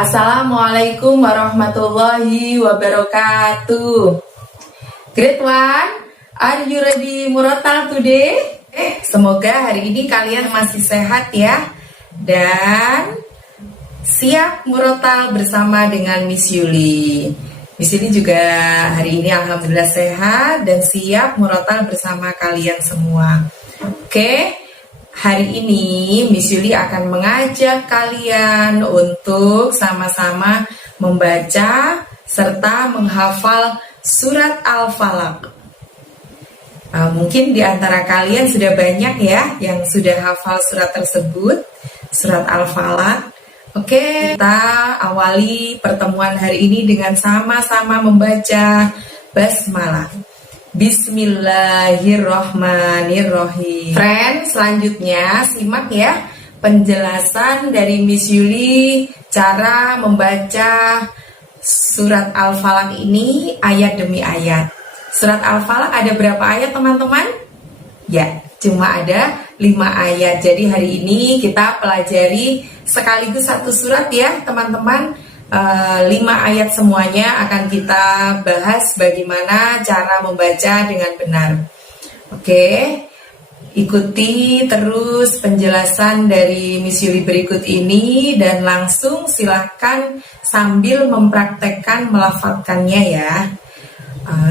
Assalamualaikum warahmatullahi wabarakatuh. Grade 1, are you ready murotal today? Semoga hari ini kalian masih sehat ya, dan siap murotal bersama dengan Miss Yuli. Miss Yuli juga hari ini alhamdulillah sehat dan siap murotal bersama kalian semua. Oke. Hari ini Miss Yuli akan mengajak kalian untuk sama-sama membaca serta menghafal surat Al-Falaq. Mungkin di antara kalian sudah banyak ya yang sudah hafal surat tersebut, surat Al-Falaq. Oke, kita awali pertemuan hari ini dengan sama-sama membaca basmalah. Bismillahirrohmanirrohim. Friends, selanjutnya simak ya penjelasan dari Miss Yuli cara membaca surat Al-Falaq ini ayat demi ayat. Surat Al-Falaq ada berapa ayat teman-teman? Ya, cuma ada 5 ayat. Jadi hari ini kita pelajari sekaligus satu surat ya teman-teman. 5 ayat semuanya akan kita bahas bagaimana cara membaca dengan benar. Oke, ikuti terus penjelasan dari Miss Yuli berikut ini dan langsung silahkan sambil mempraktekkan melafalkannya ya.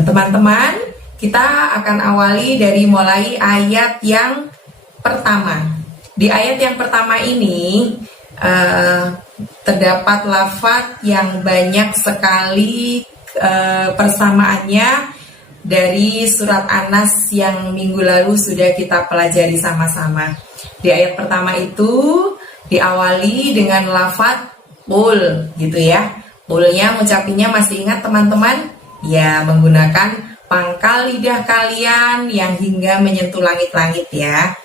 Teman-teman, kita akan awali dari mulai ayat yang pertama. Di ayat yang pertama ini terdapat lafaz yang banyak sekali persamaannya dari surat An-Nas yang minggu lalu sudah kita pelajari sama-sama. Di ayat pertama itu diawali dengan lafaz qul gitu ya. Qulnya ngucapinnya masih ingat teman-teman? Ya, menggunakan pangkal lidah kalian yang hingga menyentuh langit-langit ya,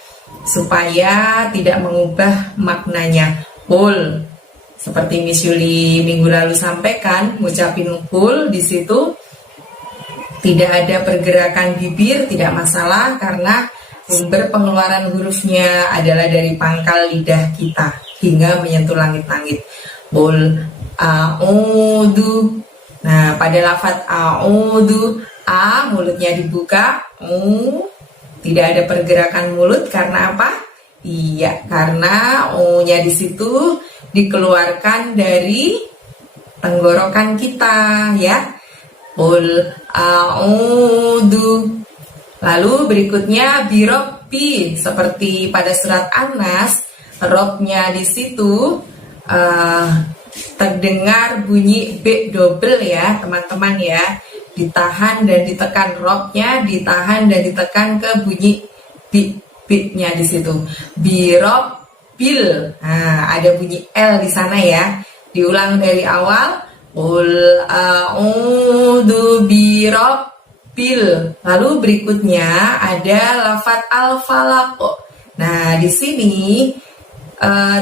supaya tidak mengubah maknanya. Qul, seperti Miss Yuli minggu lalu sampaikan, ngucapin qul di situ tidak ada pergerakan bibir, tidak masalah karena sumber pengeluaran hurufnya adalah dari pangkal lidah kita hingga menyentuh langit-langit. Qul a'udzu. Nah, pada lafaz a'udzu, a mulutnya dibuka, tidak ada pergerakan mulut karena apa? Iya, karena O-nya di situ dikeluarkan dari tenggorokan kita ya. Qul a'udzu. Lalu berikutnya birobbi, seperti pada surat An-Nas, robnya di situ terdengar bunyi B double ya teman-teman ya. Ditahan dan ditekan, robnya ditahan dan ditekan ke bunyi B-nya di situ. Birobbil. Nah, ada bunyi L di sana ya. Diulang dari awal. Qul a'udzu birobbil. Lalu berikutnya ada lafaz Al-Falaq. Nah, di sini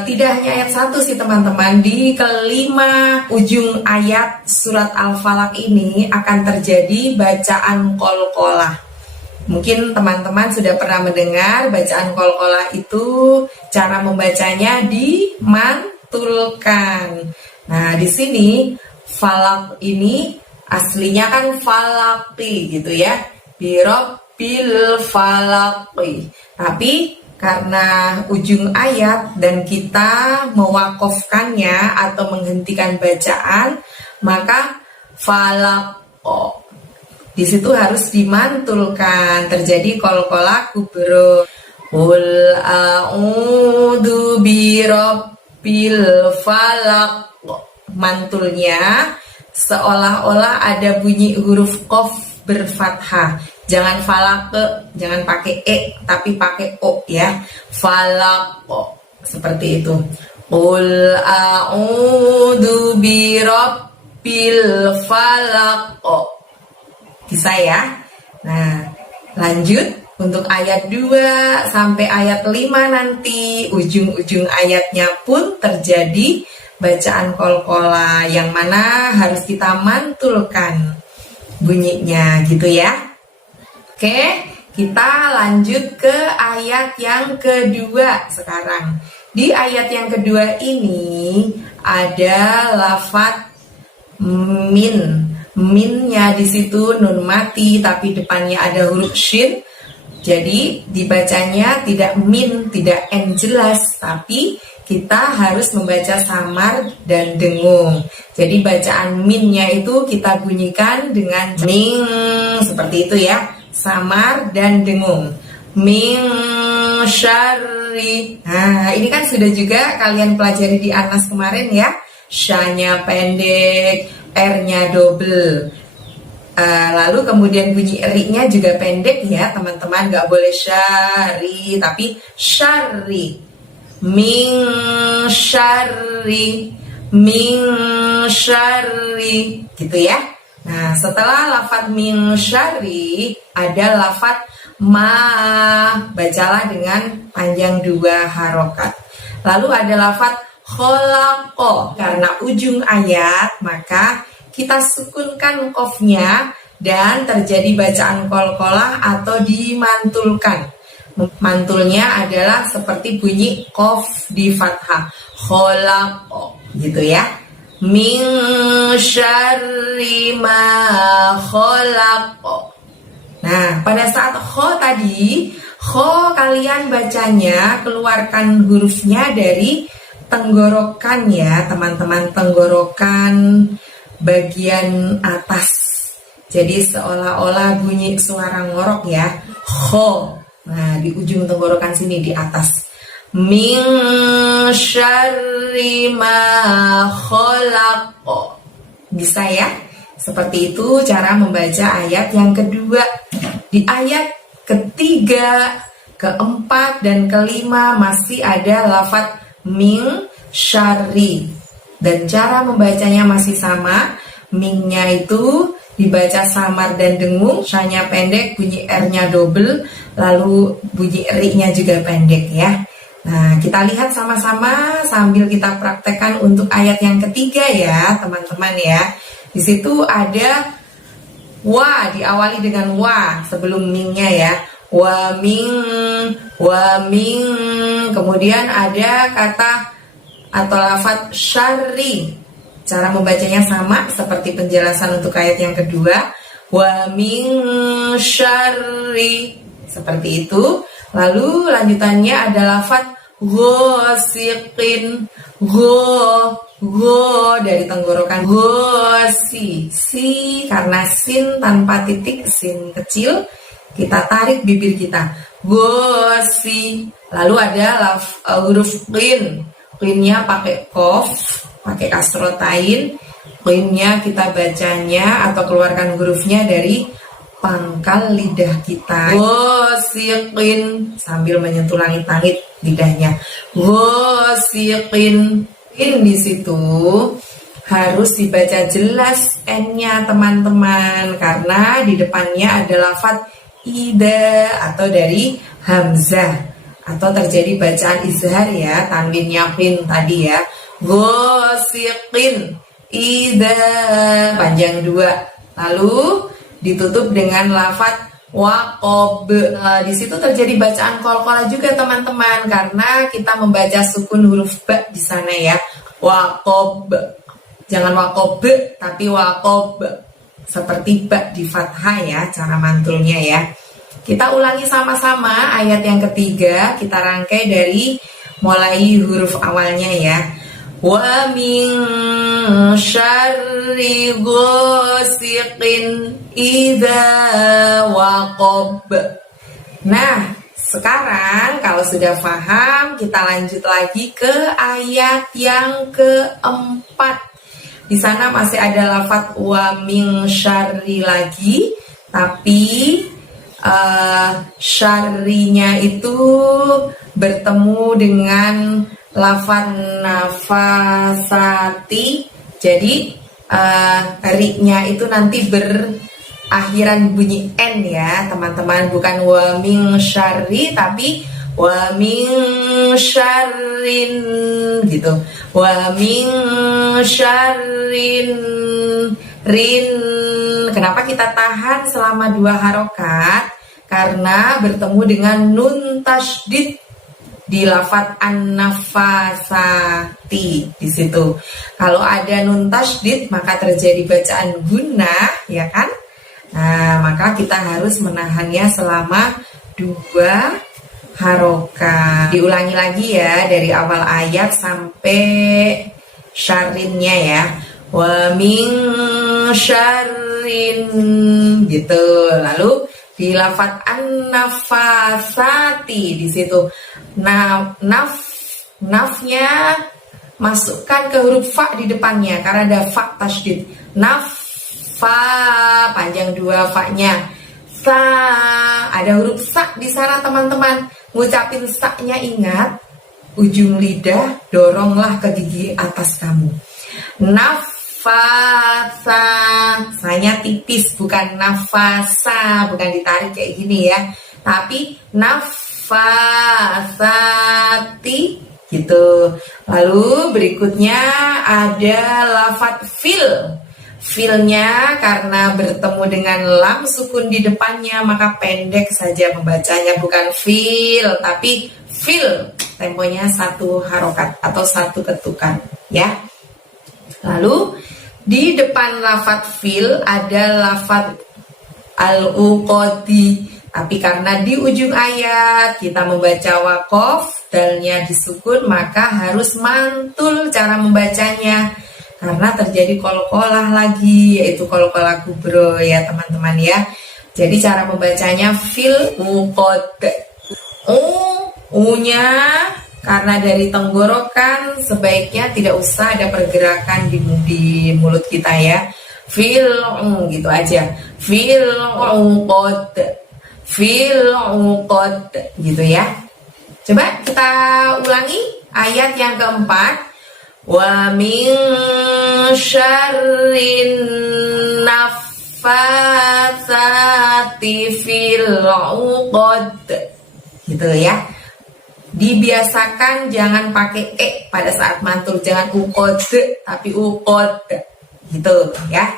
tidak hanya ayat 1 sih teman-teman. Di kelima ujung ayat surat Al-Falaq ini akan terjadi bacaan qalqalah. Mungkin teman-teman sudah pernah mendengar bacaan qalqalah itu cara membacanya dimantulkan. Nah, di sini falaq ini aslinya kan falaqi gitu ya. Birabbil falaqi. Tapi karena ujung ayat dan kita mewakofkannya atau menghentikan bacaan, maka falaqo di situ harus dimantulkan, terjadi qalqalah kubro. Qul a'udzu birabbil falaq. Mantulnya seolah-olah ada bunyi huruf qaf berfathah. Jangan falaq, jangan pakai e tapi pakai o ya. Falaq, seperti itu. Qul a'udzu birabbil falaq. Bisa ya. Nah, lanjut untuk ayat 2 sampai ayat 5 nanti ujung-ujung ayatnya pun terjadi bacaan qalqalah yang mana harus kita mantulkan bunyinya gitu ya. Oke, kita lanjut ke ayat yang kedua sekarang. Di ayat yang kedua ini ada lafat min. Minnya di situ nun mati tapi depannya ada huruf shin. Jadi dibacanya tidak min, tidak n jelas, tapi kita harus membaca samar dan dengung. Jadi bacaan minnya itu kita bunyikan dengan ming seperti itu ya, samar dan dengung. Min syarri. Nah, ini kan sudah juga kalian pelajari di Anas kemarin ya. Sya-nya pendek, R-nya double. Lalu kemudian bunyi ri-nya juga pendek ya teman-teman, nggak boleh syari tapi syari. Min syari, min syari, gitu ya. Nah, setelah lafadz min syari ada lafadz ma, bacalah dengan panjang 2 harokat. Lalu ada lafadz kholaqo, karena ujung ayat maka kita sukunkan qofnya dan terjadi bacaan qalqalah atau dimantulkan. Mantulnya adalah seperti bunyi qaf di fathah, kholaqo, gitu ya. Min syarri ma kholaqo. Nah, pada saat kho tadi, kho kalian bacanya keluarkan hurufnya dari tenggorokan ya teman-teman, tenggorokan bagian atas. Jadi seolah-olah bunyi suara ngorok ya, kho. Nah, di ujung tenggorokan sini di atas. Min syarri ma kholaqo. Bisa ya? Seperti itu cara membaca ayat yang kedua. Di ayat ketiga, keempat, dan kelima masih ada lafadz min syarri. Dan cara membacanya masih sama. Mingnya itu dibaca samar dan dengung, syanya pendek, bunyi R-nya double, lalu bunyi ri-nya juga pendek ya. Nah, kita lihat sama-sama sambil kita praktekkan untuk ayat yang ketiga ya teman-teman ya. Di situ ada wa, diawali dengan wa sebelum mingnya ya. Wa ming, kemudian ada kata atau lafadz syarri. Cara membacanya sama seperti penjelasan untuk ayat yang kedua. Wa min syarri, seperti itu. Lalu lanjutannya ada lafadz ghosiqin. Go dari tenggorokan gosi, si karena sin tanpa titik, sin kecil, kita tarik bibir kita, gosi. Lalu ada huruf qin, qinnya pakai kof, pakai kasrotain. Qinnya kita bacanya atau keluarkan hurufnya dari pangkal lidah kita, gosiqin, sambil menyentuh langit-langit lidahnya, gosiqin. In di situ harus dibaca jelas n-nya teman-teman, karena di depannya ada lafadz ida atau dari hamzah, atau terjadi bacaan izhar ya, tanwin yakin tadi ya. Gosiqin, ida panjang 2, lalu ditutup dengan lafadz waqob. Di situ terjadi bacaan qalqalah juga teman-teman, karena kita membaca sukun huruf ba di sana ya. Waqob, jangan waqob tapi waqob, seperti ba di fathah ya cara mantulnya ya. Kita ulangi sama-sama ayat yang ketiga, kita rangkai dari mulai huruf awalnya ya. Wa min syarri ghosiqin idza waqab. Nah, sekarang kalau sudah paham, kita lanjut lagi ke ayat yang keempat. Di sana masih ada lafadz wa min syarri lagi, tapi syarrinya itu bertemu dengan lafadz nafasati. Jadi ri-nya itu nanti berakhiran bunyi n ya teman-teman, bukan wa min syarri tapi wa min syarrin gitu. Wa min syarrin rin. Kenapa kita tahan selama 2 harokat? Karena bertemu dengan nun tasydid. di lafadz an-nafasati di situ. Kalau ada nun tasydid maka terjadi bacaan gunnah, ya kan? Nah, maka kita harus menahannya selama 2 harokat. Diulangi lagi ya dari awal ayat sampai syarrinnya ya. Wa min syarrin gitu. Lalu di lafadz an-nafasati di situ. Nah, nafnya masukkan ke huruf fa di depannya karena ada fa tasydid. Fa panjang 2 fa-nya. Sa ada huruf sa di sana teman-teman. Ngucapin sa-nya ingat ujung lidah doronglah ke gigi atas kamu. Nafasa, saya tipis bukan nafasa, bukan ditarik kayak gini ya. Tapi nafasati gitu. Lalu berikutnya ada lafadz fil. Filnya karena bertemu dengan lam sukun di depannya maka pendek saja membacanya, bukan fil tapi fil, temponya 1 harokat atau 1 ketukan ya. Lalu di depan lafadz fil ada lafadz al-uqadi, tapi karena di ujung ayat kita membaca waqaf, dalnya disukun maka harus mantul cara membacanya. Karena terjadi qalqalah lagi, yaitu qalqalah kubro ya teman-teman ya. Jadi cara membacanya fil uqad. U-nya karena dari tenggorokan sebaiknya tidak usah ada pergerakan di mulut kita ya. Fil gitu aja. Fil uqad. Fil uqad gitu ya. Coba kita ulangi ayat yang keempat. Wa min syarrin naffasati fil uqad gitu ya. Dibiasakan jangan pakai pada saat mantul, jangan uqad tapi uqad gitu ya.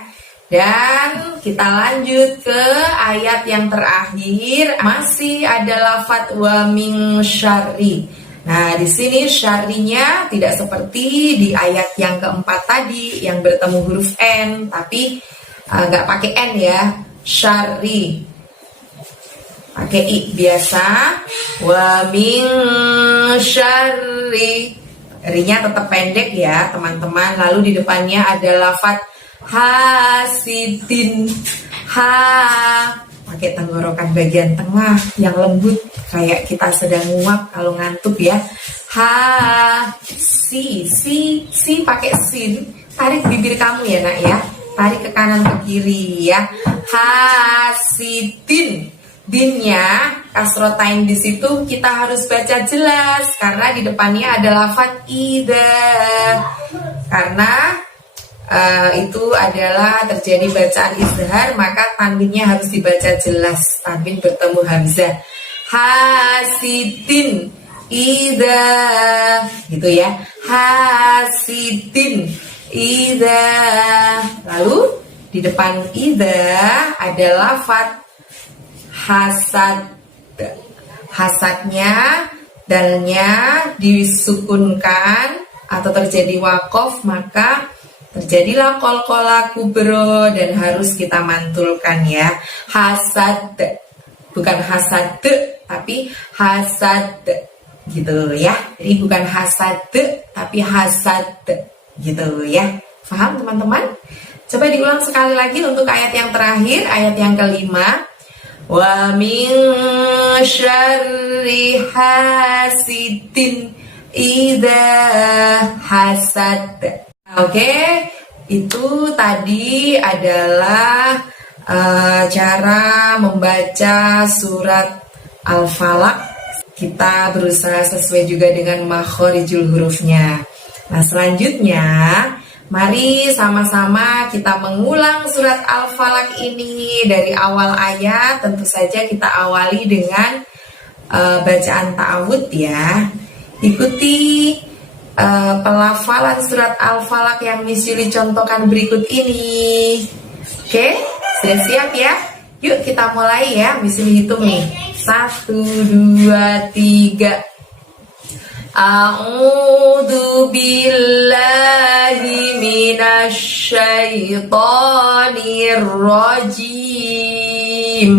Dan kita lanjut ke ayat yang terakhir, masih ada lafadz wa min syarri. Nah, di sini syarrinya tidak seperti di ayat yang keempat tadi yang bertemu huruf N, tapi nggak pakai N ya, syarri. Pakai I biasa. Wa min syarri. R-nya tetap pendek ya, teman-teman. Lalu di depannya ada lafadz hasidin. Pakai tenggorokan bagian tengah yang lembut kayak kita sedang nguap kalau ngantuk ya. Si pakai sin, tarik bibir kamu ya nak ya, tarik ke kanan ke kiri ya. Hasidin, dinnya kasrotain di situ kita harus baca jelas karena di depannya ada lafadz ida. Karena itu adalah terjadi bacaan izhar, maka tanwinnya harus dibaca jelas, tanwin bertemu hamzah. Hasidin ida gitu ya. Hasidin ida. Lalu di depan ida ada lafadz hasad. Hasadnya dalnya disukunkan atau terjadi waqaf maka terjadilah qalqalah kubro dan harus kita mantulkan ya. Hasad, bukan hasad tapi hasad gitu ya. Jadi bukan hasad tapi hasad gitu ya. Paham teman-teman? Coba diulang sekali lagi untuk ayat yang terakhir, ayat yang kelima. Wa min syarri hasidin idza hasad. Oke, itu tadi adalah cara membaca surat Al-Falaq. Kita berusaha sesuai juga dengan makhorijul hurufnya. Nah, selanjutnya mari sama-sama kita mengulang surat Al-Falaq ini dari awal ayat. Tentu saja kita awali dengan bacaan ta'awud ya. Ikuti pelafalan surat Al-Falaq yang Miss Yuli contohkan berikut ini. Oke, sudah siap ya? Yuk kita mulai ya. Miss Yuli hitung nih. 1, 2, 3. A'udzu billahi minasy syaithanir rajim.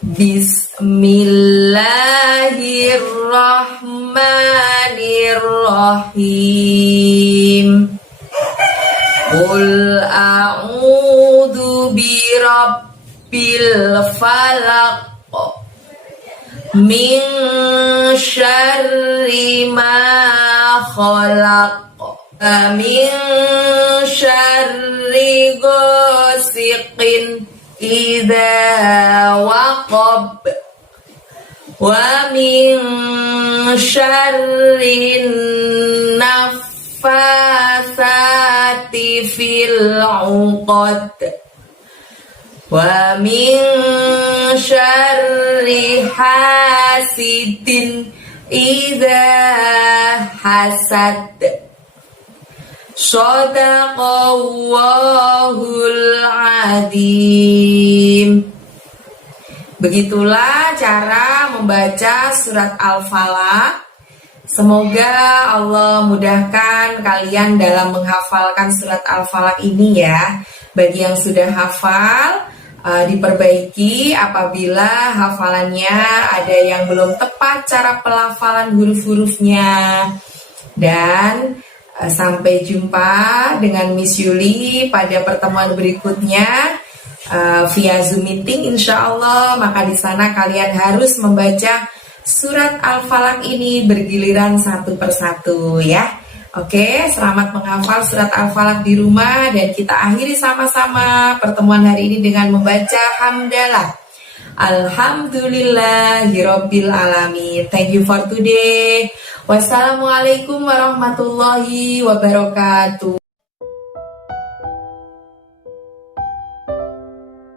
Bismillahirrahmanirrahim. Qul a'udzu birabbil falaq min syarri ma khalaq min syarri ghasiqin idza waqab wa min syarri naffasati fil 'uqad wa min syarri hasidin idza hasad. Shadaqallahul adzim. Begitulah cara membaca surat Al-Falaq. Semoga Allah mudahkan kalian dalam menghafalkan surat Al-Falaq ini ya. Bagi yang sudah hafal, diperbaiki apabila hafalannya ada yang belum tepat cara pelafalan huruf-hurufnya. Dan sampai jumpa dengan Miss Yuli pada pertemuan berikutnya via Zoom meeting insya Allah. Maka di sana kalian harus membaca surat Al-Falaq ini bergiliran satu persatu ya. Oke, selamat menghafal surat Al-Falaq di rumah dan kita akhiri sama-sama pertemuan hari ini dengan membaca hamdalah. Alhamdulillahirabbil alamin. Thank you for today. Wassalamualaikum warahmatullahi wabarakatuh.